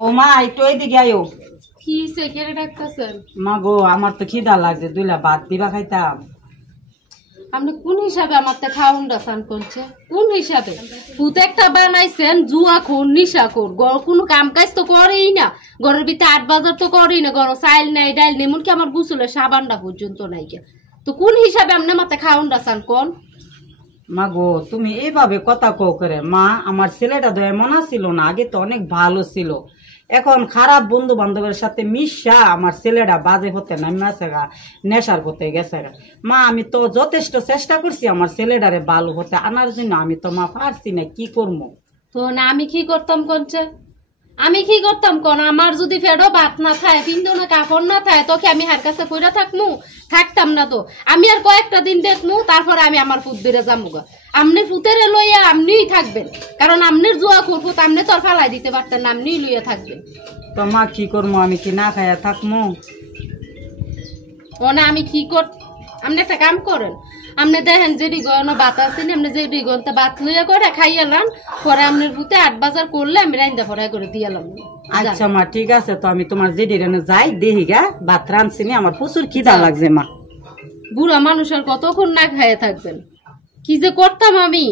ও মা একটু এইদিকে আয়ো। কি সেকেরে ডাকতেছেন? মা গো আমার তো খিদা লাগছে, দুইলা ভাত দিবা খাইতাম। আপনি কোন হিসাবে আমার তে খাউন্ডা সান করছে? কোন হিসাবে? ভূত একটা বানাইছেন জুয়া খোর নিশা খোর, কোনো কাম কাজ তো করেই না, ঘরের ভিতরে 8 বাজার তো করেই না, ঘর চাইল নাই ডাইল নেই, এমনকি আমার গুছলে সাবানটা পর্যন্ত নাই। তো কোন হিসাবে আপনি মাথা খাউন্ডা সান কোন? মা গো তুমি এইভাবে কথা কও করে? মা আমার ছেলেটা তো এমন ছিল না, আগে তো অনেক ভালো ছিল, এখন খারাপ বন্ধু বান্ধবের সাথে মিশা আমার ছেলেটা বাজে হতে নামছে গা, নেশার হতে গেছে গা। মা আমি তো যথেষ্ট চেষ্টা করছি আমার ছেলেটারে ভালো হতে আনার জন্য, আমি তো মা পারছি না, কি করবো? তো না আমি কি করতাম কোনছে? আমি কি করতাম কোন? আমার যদি ফেরো ভাত না খায়, কিন্তু না কাপড় না খায়, তো কি আমি হার কাছে পড়ে থাকমু? থাকতাম না তো। আমি আর কয়েকটা দিন দেখমু, তারপরে আমি আমার ফুট বেড়ে যাবো গা। আমনে ফুতেরে লইয়া আমনিই থাকবেন, কারণ আমনের জুয়া খুরফুত আমনে তো আর ফালাই দিতে পারতেন না, আমনিই লইয়া থাকবেন। তো মা কি করবো, আমি কি না খাইয়া থাকবো? ও না আমি কি কর, আপনি একটা কাম করেন, আপনি দেখেন যেটি গয়না বাত আছে আপনি যেটি গন্তা বাত লইয়া করে খাইয়ালাম, পরে আপনার ভূতে 8 বাজার করলে আমি রাইন্দা ফরাই করে দিয়ালাম। আচ্ছা মা ঠিক আছে, তো আমি তোমার যেটি রেনে যাই দেখি গা, ভাত রাঁধছিনি, আমার প্রচুর খিদা লাগছে মা। বুড়া মানুষ আর কতক্ষণ না খাইয়ে থাকবেন? কি যে করতাম আমি।